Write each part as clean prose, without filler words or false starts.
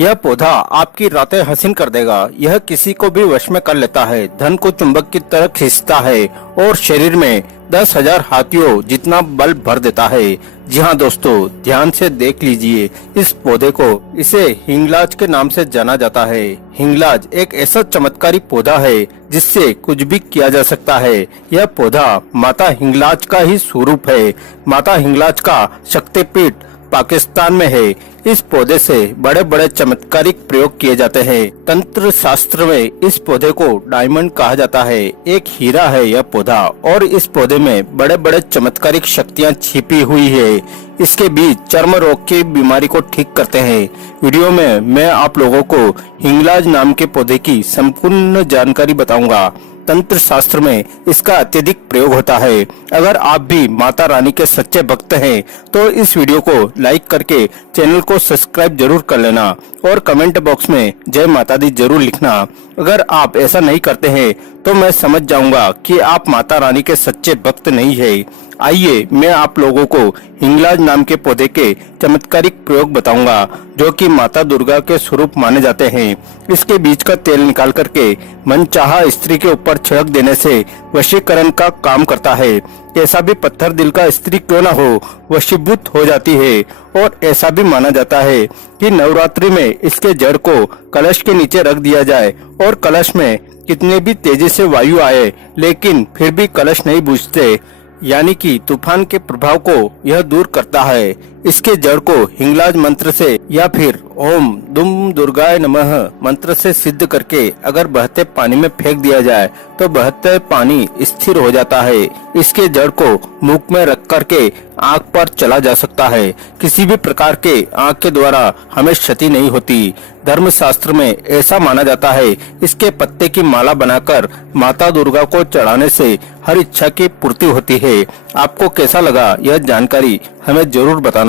यह पौधा आपकी रातें हसीन कर देगा। यह किसी को भी वश में कर लेता है, धन को चुंबक की तरह खींचता है और शरीर में 10,000 हाथियों जितना बल भर देता है। जी हाँ दोस्तों, ध्यान से देख लीजिए इस पौधे को। इसे हिंगलाज के नाम से जाना जाता है। हिंगलाज एक ऐसा चमत्कारी पौधा है जिससे कुछ भी किया जा सकता है। यह पौधा माता हिंगलाज का ही स्वरूप है। माता हिंगलाज का शक्तिपीठ पाकिस्तान में है। इस पौधे से बड़े बड़े चमत्कारिक प्रयोग किए जाते हैं। तंत्र शास्त्र में इस पौधे को डायमंड कहा जाता है। एक हीरा है यह पौधा और इस पौधे में बड़े बड़े चमत्कारिक शक्तियां छिपी हुई है। इसके बीज चर्म रोग की बीमारी को ठीक करते हैं। वीडियो में मैं आप लोगों को हिंगलाज नाम के पौधे की संपूर्ण जानकारी बताऊंगा। तंत्र शास्त्र में इसका अत्यधिक प्रयोग होता है। अगर आप भी माता रानी के सच्चे भक्त हैं तो इस वीडियो को लाइक करके चैनल को सब्सक्राइब जरूर कर लेना और कमेंट बॉक्स में जय माता दी जरूर लिखना। अगर आप ऐसा नहीं करते हैं तो मैं समझ जाऊंगा कि आप माता रानी के सच्चे भक्त नहीं है। आइए मैं आप लोगों को हिंगलाज नाम के पौधे के चमत्कारिक प्रयोग बताऊंगा जो कि माता दुर्गा के स्वरूप माने जाते हैं। इसके बीज का तेल निकाल करके मनचाहा स्त्री के ऊपर छिड़क देने से वशीकरण का काम करता है। कैसा भी पत्थर दिल का स्त्री क्यों न हो वशीभूत हो जाती है। और ऐसा भी माना जाता है कि नवरात्रि में इसके जड़ को कलश के नीचे रख दिया जाए और कलश में कितने भी तेजी से वायु आए लेकिन फिर भी कलश नहीं बुझते, यानी कि तूफान के प्रभाव को यह दूर करता है। इसके जड़ को हिंगलाज मंत्र से या फिर ओम दुम दुर्गाय नमः मंत्र से सिद्ध करके अगर बहते पानी में फेंक दिया जाए तो बहते पानी स्थिर हो जाता है। इसके जड़ को मुख में रख करके आंख पर चला जा सकता है। किसी भी प्रकार के आंख के द्वारा हमें क्षति नहीं होती। धर्म शास्त्र में ऐसा माना जाता है इसके पत्ते की माला बनाकर माता दुर्गा को चढ़ाने से हर इच्छा की पूर्ति होती है। आपको कैसा लगा यह जानकारी हमें जरूर बताना।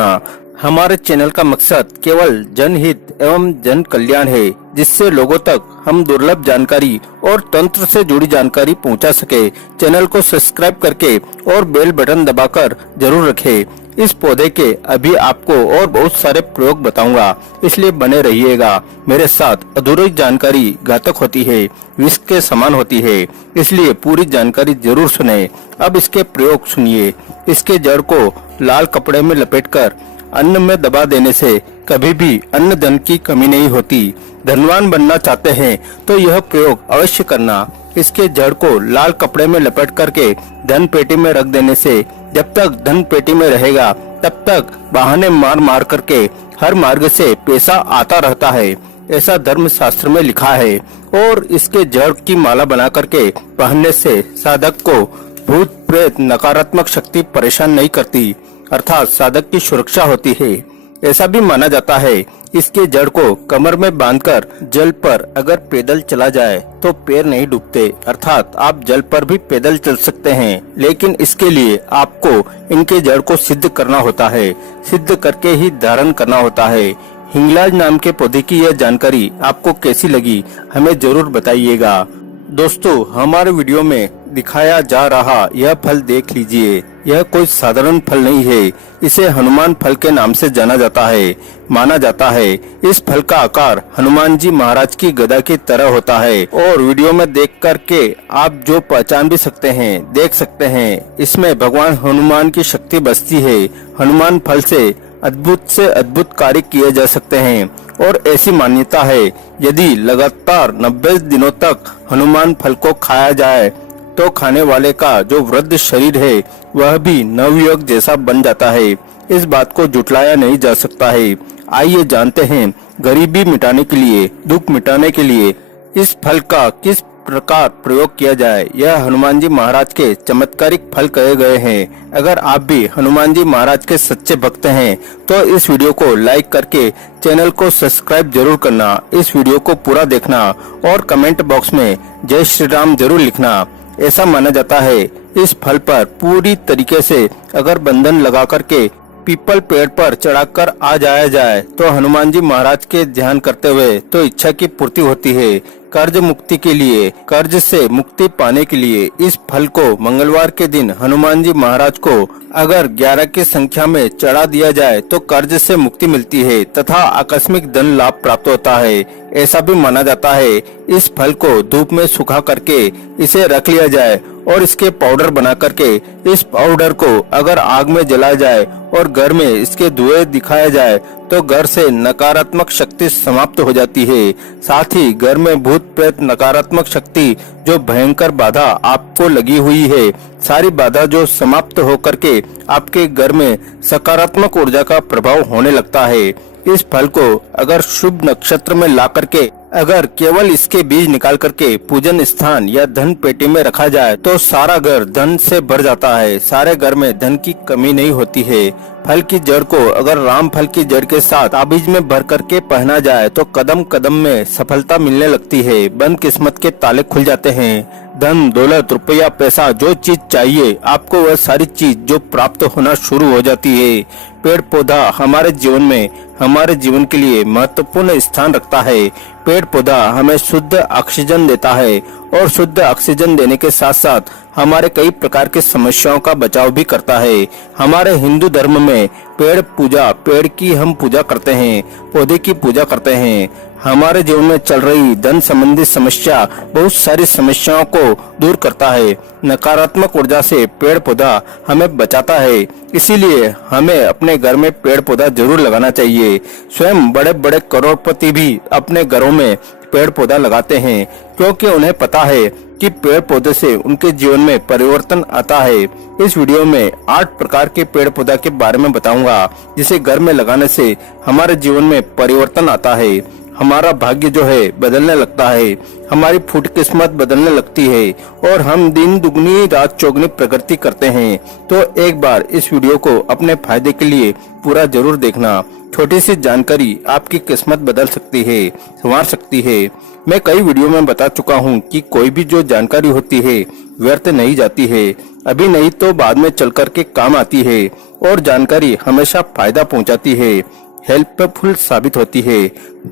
हमारे चैनल का मकसद केवल जनहित एवं जन कल्याण है, जिससे लोगों तक हम दुर्लभ जानकारी और तंत्र से जुड़ी जानकारी पहुंचा सके। चैनल को सब्सक्राइब करके और बेल बटन दबाकर जरूर रखें। इस पौधे के अभी आपको और बहुत सारे प्रयोग बताऊंगा, इसलिए बने रहिएगा मेरे साथ। अधूरी जानकारी घातक होती है, विष के समान होती है, इसलिए पूरी जानकारी जरूर सुने। अब इसके प्रयोग सुनिए। इसके जड़ को लाल कपड़े में लपेटकर अन्न में दबा देने से कभी भी अन्न धन की कमी नहीं होती। धनवान बनना चाहते हैं तो यह प्रयोग अवश्य करना। इसके जड़ को लाल कपड़े में लपेट करके धन पेटी में रख देने से जब तक धन पेटी में रहेगा तब तक बहाने मार मार करके हर मार्ग से पैसा आता रहता है। ऐसा धर्म शास्त्र में लिखा है। और इसके जड़ की माला बना करके पहनने से साधक को भूत प्रेत नकारात्मक शक्ति परेशान नहीं करती, अर्थात साधक की सुरक्षा होती है। ऐसा भी माना जाता है इसके जड़ को कमर में बांधकर जल पर अगर पैदल चला जाए तो पैर नहीं डूबते, अर्थात आप जल पर भी पैदल चल सकते हैं। लेकिन इसके लिए आपको इनके जड़ को सिद्ध करना होता है, सिद्ध करके ही धारण करना होता है। हिंगलाज नाम के पौधे की यह जानकारी आपको कैसी लगी हमें जरूर बताइएगा। दोस्तों, हमारे वीडियो में दिखाया जा रहा यह फल देख लीजिए। यह कोई साधारण फल नहीं है, इसे हनुमान फल के नाम से जाना जाता है। माना जाता है इस फल का आकार हनुमान जी महाराज की गदा की तरह होता है। और वीडियो में देख करके आप जो पहचान भी सकते हैं, देख सकते हैं, इसमें भगवान हनुमान की शक्ति बसती है। हनुमान फल से अद्भुत कार्य किए जा सकते हैं। और ऐसी मान्यता है यदि लगातार 90 दिनों तक हनुमान फल को खाया जाए तो खाने वाले का जो वृद्ध शरीर है वह भी नवयुवक जैसा बन जाता है। इस बात को जुटलाया नहीं जा सकता है। आइए जानते हैं गरीबी मिटाने के लिए, दुख मिटाने के लिए इस फल का किस प्रकार प्रयोग किया जाए। यह हनुमान जी महाराज के चमत्कारिक फल कहे गए हैं। अगर आप भी हनुमान जी महाराज के सच्चे भक्त हैं तो इस वीडियो को लाइक करके चैनल को सब्सक्राइब जरूर करना। इस वीडियो को पूरा देखना और कमेंट बॉक्स में जय श्री राम जरूर लिखना। ऐसा माना जाता है इस फल पर पूरी तरीके से अगर बंधन लगा करके पीपल पेड़ पर चढ़ाकर आ जाया जाए तो हनुमान जी महाराज के ध्यान करते हुए तो इच्छा की पूर्ति होती है। कर्ज मुक्ति के लिए, कर्ज से मुक्ति पाने के लिए इस फल को मंगलवार के दिन हनुमान जी महाराज को अगर 11 की संख्या में चढ़ा दिया जाए तो कर्ज से मुक्ति मिलती है तथा आकस्मिक धन लाभ प्राप्त होता है। ऐसा भी माना जाता है। इस फल को धूप में सुखा करके इसे रख लिया जाए और इसके पाउडर बना करके इस पाउडर को अगर आग में जलाया जाए और घर में इसके धुएं दिखाया जाए तो घर से नकारात्मक शक्ति समाप्त हो जाती है। साथ ही घर में भूत प्रेत नकारात्मक शक्ति जो भयंकर बाधा आपको लगी हुई है, सारी बाधा जो समाप्त होकर के आपके घर में सकारात्मक ऊर्जा का प्रभाव होने लगता है। इस फल को अगर शुभ नक्षत्र में ला करके अगर केवल इसके बीज निकाल करके पूजन स्थान या धन पेटी में रखा जाए तो सारा घर धन से भर जाता है। सारे घर में धन की कमी नहीं होती है। फल की जड़ को अगर राम फल की जड़ के साथ ताबीज में भर करके पहना जाए तो कदम कदम में सफलता मिलने लगती है। बंद किस्मत के ताले खुल जाते हैं। धन दौलत रुपया पैसा जो चीज चाहिए आपको वह सारी चीज जो प्राप्त होना शुरू हो जाती है। पेड़ पौधा हमारे जीवन में हमारे जीवन के लिए महत्वपूर्ण स्थान रखता है। पेड़ पौधा हमें शुद्ध ऑक्सीजन देता है और शुद्ध ऑक्सीजन देने के साथ साथ हमारे कई प्रकार की समस्याओं का बचाव भी करता है। हमारे हिंदू धर्म में पेड़ की हम पूजा करते हैं, पौधे की पूजा करते हैं। हमारे जीवन में चल रही धन संबंधी समस्या बहुत सारी समस्याओं को दूर करता है। नकारात्मक ऊर्जा से पेड़ पौधा हमें बचाता है। इसीलिए हमें अपने घर में पेड़ पौधा जरूर लगाना चाहिए। स्वयं बड़े बड़े करोड़पति भी अपने घरों में पेड़ पौधा लगाते हैं क्योंकि उन्हें पता है कि पेड़ पौधे से उनके जीवन में परिवर्तन आता है। इस वीडियो में 8 प्रकार के पेड़ पौधा के बारे में बताऊंगा जिसे घर में लगाने से हमारे जीवन में परिवर्तन आता है। हमारा भाग्य जो है बदलने लगता है, हमारी फूट किस्मत बदलने लगती है और हम दिन दुगनी रात चौगनी प्रगति करते हैं। तो एक बार इस वीडियो को अपने फायदे के लिए पूरा जरूर देखना। छोटी सी जानकारी आपकी किस्मत बदल सकती है, संवार सकती है। मैं कई वीडियो में बता चुका हूँ कि कोई भी जो जानकारी होती है व्यर्थ नहीं जाती है। अभी नहीं तो बाद में चल कर के काम आती है और जानकारी हमेशा फायदा पहुँचाती है, हेल्पफुल साबित होती है।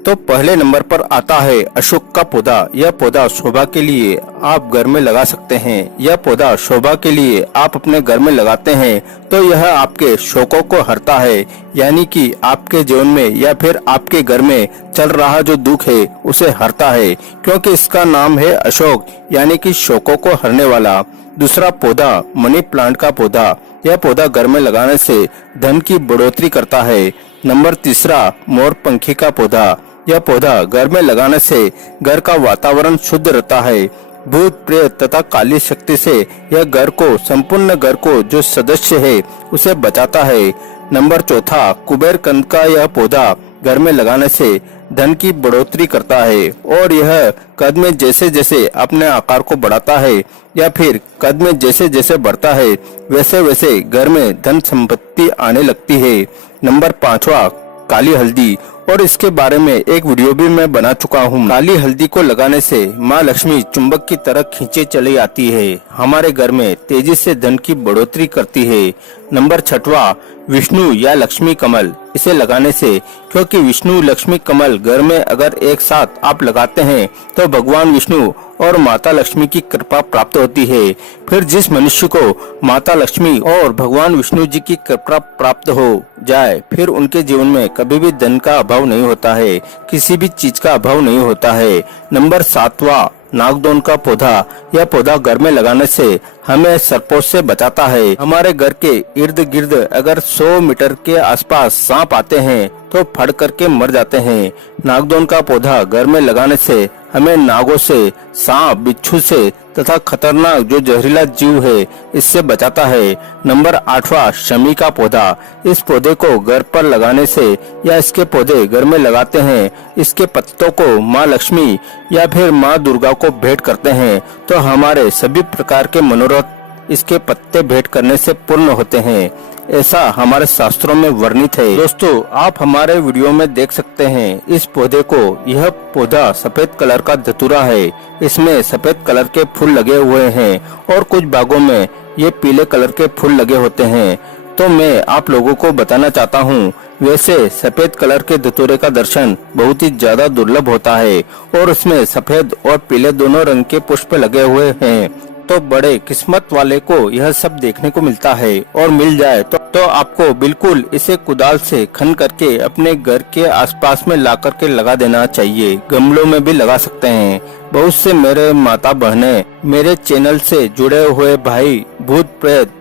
तो पहले नंबर पर आता है अशोक का पौधा। यह पौधा शोभा के लिए आप घर में लगा सकते हैं। यह पौधा शोभा के लिए आप अपने घर में लगाते हैं तो यह आपके शोकों को हरता है, यानी कि आपके जीवन में या फिर आपके घर में चल रहा जो दुख है उसे हरता है, क्योंकि इसका नाम है अशोक, यानी कि शोकों को हरने वाला। दूसरा पौधा मनी प्लांट का पौधा। यह पौधा घर में लगाने से धन की बढ़ोतरी करता है। नंबर तीसरा मोर पंखी का पौधा। यह पौधा घर में लगाने से घर का वातावरण शुद्ध रहता है। भूत प्रेत तथा काली शक्ति से यह घर को संपूर्ण घर को जो सदस्य है उसे बचाता है। नंबर चौथा कुबेर कंद का यह पौधा घर में लगाने से धन की बढ़ोतरी करता है और यह कद में जैसे जैसे अपने आकार को बढ़ाता है या फिर कद में जैसे जैसे बढ़ता है वैसे वैसे घर में धन संपत्ति आने लगती है। नंबर 5वां काली हल्दी, और इसके बारे में एक वीडियो भी मैं बना चुका हूँ। काली हल्दी को लगाने से माँ लक्ष्मी चुंबक की तरह खींचे चली आती है, हमारे घर में तेजी से धन की बढ़ोतरी करती है। नंबर 6वां विष्णु या लक्ष्मी कमल। इसे लगाने से, क्योंकि विष्णु लक्ष्मी कमल घर में अगर एक साथ आप लगाते हैं तो भगवान विष्णु और माता लक्ष्मी की कृपा प्राप्त होती है। फिर जिस मनुष्य को माता लक्ष्मी और भगवान विष्णु जी की कृपा प्राप्त हो जाए फिर उनके जीवन में कभी भी धन का अभाव नहीं होता है, किसी भी चीज का अभाव नहीं होता है। नंबर 7वां नागदौन का पौधा। यह पौधा घर में लगाने से हमें सर्पों से बचाता है। हमारे घर के इर्द गिर्द अगर 100 मीटर के आसपास सांप आते हैं तो फड़ करके मर जाते हैं। नागदौन का पौधा घर में लगाने से हमें नागों से, सांप, बिच्छू से तथा खतरनाक जो जहरीला जीव है इससे बचाता है। नंबर 8वां शमी का पौधा। इस पौधे को घर पर लगाने से या इसके पौधे घर में लगाते हैं, इसके पत्तों को माँ लक्ष्मी या फिर माँ दुर्गा को भेंट करते हैं तो हमारे सभी प्रकार के मनोरथ इसके पत्ते भेंट करने से पूर्ण होते हैं। ऐसा हमारे शास्त्रों में वर्णित है। दोस्तों, आप हमारे वीडियो में देख सकते हैं इस पौधे को। यह पौधा सफेद कलर का धतूरा है। इसमें सफेद कलर के फूल लगे हुए हैं और कुछ भागों में ये पीले कलर के फूल लगे होते हैं। तो मैं आप लोगों को बताना चाहता हूँ, वैसे सफेद कलर के धतूरे का दर्शन बहुत ही ज्यादा दुर्लभ होता है और उसमें सफेद और पीले दोनों रंग के पुष्प लगे हुए हैं। तो बड़े किस्मत वाले को यह सब देखने को मिलता है और मिल जाए तो आपको बिल्कुल इसे कुदाल से खन करके अपने घर के आसपास में ला करके लगा देना चाहिए। गमलों में भी लगा सकते हैं। बहुत से मेरे माता बहनें, मेरे चैनल से जुड़े हुए भाई भूत प्रेत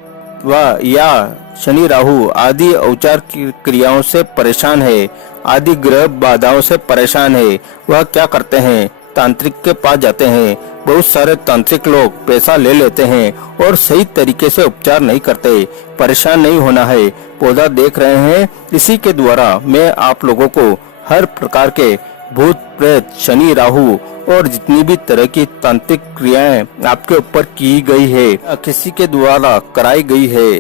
व या शनि राहु आदि औचार क्रियाओं से परेशान है, आदि ग्रह बाधाओं से परेशान है, वह क्या करते हैं, तांत्रिक के पास जाते हैं। बहुत सारे तांत्रिक लोग पैसा ले लेते हैं और सही तरीके से उपचार नहीं करते। परेशान नहीं होना है, पौधा देख रहे हैं, इसी के द्वारा मैं आप लोगों को हर प्रकार के भूत प्रेत शनि राहु और जितनी भी तरह की तांत्रिक क्रियाएं आपके ऊपर की गई है, किसी के द्वारा कराई गई है,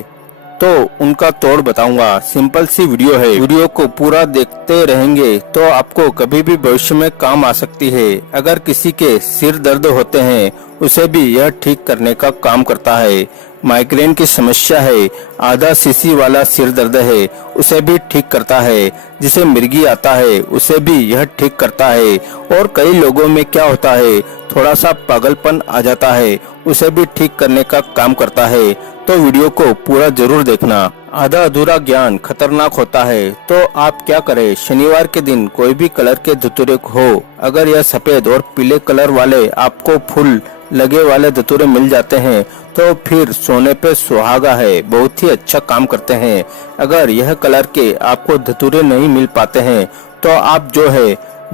तो उनका तोड़ बताऊंगा। सिंपल सी वीडियो है, वीडियो को पूरा देखते रहेंगे तो आपको कभी भी भविष्य में काम आ सकती है। अगर किसी के सिर दर्द होते हैं उसे भी यह ठीक करने का काम करता है। माइग्रेन की समस्या है, आधा सीसी वाला सिर दर्द है, उसे भी ठीक करता है। जिसे मिर्गी आता है उसे भी यह ठीक करता है। और कई लोगों में क्या होता है, थोड़ा सा पागलपन आ जाता है, उसे भी ठीक करने का काम करता है। तो वीडियो को पूरा जरूर देखना। आधा अधूरा ज्ञान खतरनाक होता है, तो आप क्या करें, शनिवार के दिन कोई भी कलर के धतूरे हो, अगर यह सफेद और पीले कलर वाले आपको फूल लगे वाले धतूरे मिल जाते हैं तो फिर सोने पे सुहागा है, बहुत ही अच्छा काम करते हैं। अगर यह कलर के आपको धतूरे नहीं मिल पाते हैं तो आप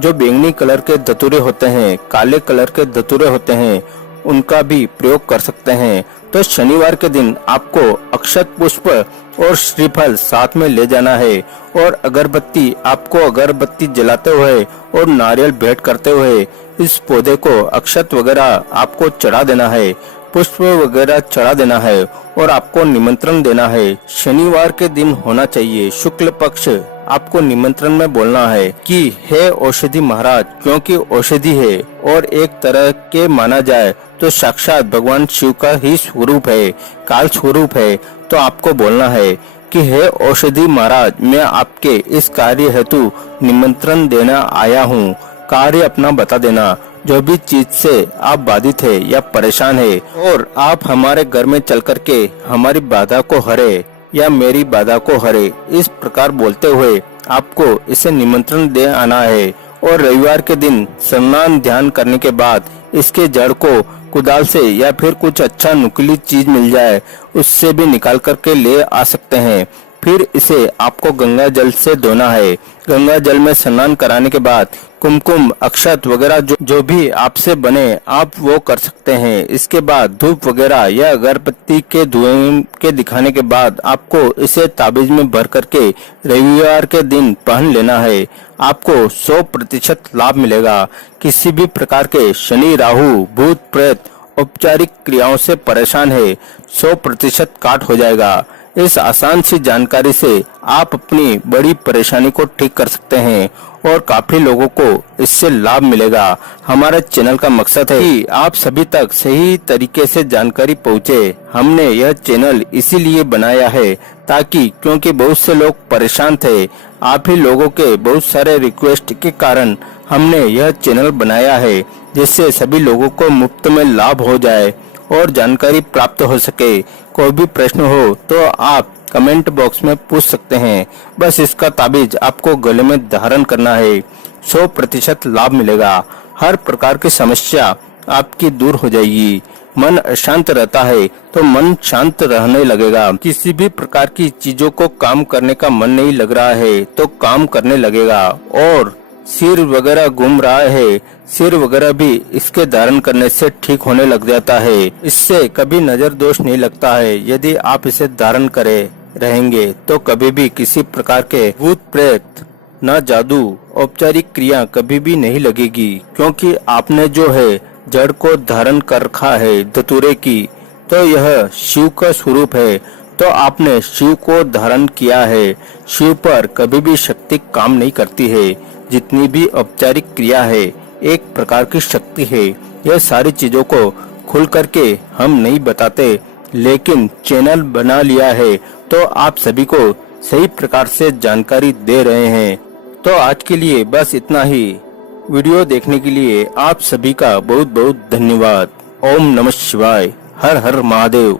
जो बैंगनी कलर के धतूरे होते हैं, काले कलर के धतूरे होते हैं, उनका भी प्रयोग कर सकते हैं। तो शनिवार के दिन आपको अक्षत पुष्प और श्रीफल साथ में ले जाना है और अगरबत्ती जलाते हुए और नारियल भेंट करते हुए इस पौधे को अक्षत वगैरह आपको चढ़ा देना है, पुष्प वगैरह चढ़ा देना है और आपको निमंत्रण देना है। शनिवार के दिन होना चाहिए, शुक्ल पक्ष। आपको निमंत्रण में बोलना है कि हे औषधि महाराज, क्योंकि औषधि है और एक तरह के माना जाए तो साक्षात भगवान शिव का ही स्वरूप है, काल स्वरूप है। तो आपको बोलना है कि हे औषधि महाराज, मैं आपके इस कार्य हेतु निमंत्रण देना आया हूँ। कार्य अपना बता देना, जो भी चीज से आप बाधित है या परेशान है, और आप हमारे घर में चल कर के हमारी बाधा को हरे या मेरी बाधा को हरे, इस प्रकार बोलते हुए आपको इसे निमंत्रण दे आना है। और रविवार के दिन स्नान ध्यान करने के बाद इसके जड़ को कुदाल से या फिर कुछ अच्छा नुकीली चीज मिल जाए उससे भी निकाल करके ले आ सकते हैं। फिर इसे आपको गंगा जल से धोना है। गंगा जल में स्नान कराने के बाद कुमकुम अक्षत वगैरह जो भी आपसे बने आप वो कर सकते हैं। इसके बाद धूप वगैरह या अगरबत्ती के धुएं के दिखाने के बाद आपको इसे ताबीज में भर करके रविवार के दिन पहन लेना है। आपको 100% लाभ मिलेगा। किसी भी प्रकार के शनि राहु भूत प्रेत औपचारिक क्रियाओं से परेशान है, 100% काट हो जाएगा। इस आसान सी जानकारी से आप अपनी बड़ी परेशानी को ठीक कर सकते हैं और काफी लोगों को इससे लाभ मिलेगा। हमारे चैनल का मकसद है कि आप सभी तक सही तरीके से जानकारी पहुंचे। हमने यह चैनल इसीलिए बनाया है ताकि, क्योंकि बहुत से लोग परेशान थे, आप ही लोगों के बहुत सारे रिक्वेस्ट के कारण हमने यह चैनल बनाया है, जिससे सभी लोगों को मुफ्त में लाभ हो जाए और जानकारी प्राप्त हो सके। कोई भी प्रश्न हो तो आप कमेंट बॉक्स में पूछ सकते हैं। बस इसका ताबीज आपको गले में धारण करना है, 100% लाभ मिलेगा। हर प्रकार की समस्या आपकी दूर हो जाएगी। मन अशांत रहता है तो मन शांत रहने लगेगा। किसी भी प्रकार की चीजों को काम करने का मन नहीं लग रहा है तो काम करने लगेगा। और सिर वगैरह घूम रहा है, सिर वगैरह भी इसके धारण करने से ठीक होने लग जाता है। इससे कभी नजर दोष नहीं लगता है। यदि आप इसे धारण करे रहेंगे तो कभी भी किसी प्रकार के भूत प्रेत न जादू औपचारिक क्रिया कभी भी नहीं लगेगी, क्योंकि आपने जो है जड़ को धारण कर रखा है धतूरे की, तो यह शिव का स्वरूप है। तो आपने शिव को धारण किया है। शिव पर कभी भी शक्ति काम नहीं करती है। जितनी भी औपचारिक क्रिया है एक प्रकार की शक्ति है। यह सारी चीजों को खुल करके हम नहीं बताते, लेकिन चैनल बना लिया है तो आप सभी को सही प्रकार से जानकारी दे रहे हैं। तो आज के लिए बस इतना ही। वीडियो देखने के लिए आप सभी का बहुत बहुत धन्यवाद। ओम नमः शिवाय। हर हर महादेव।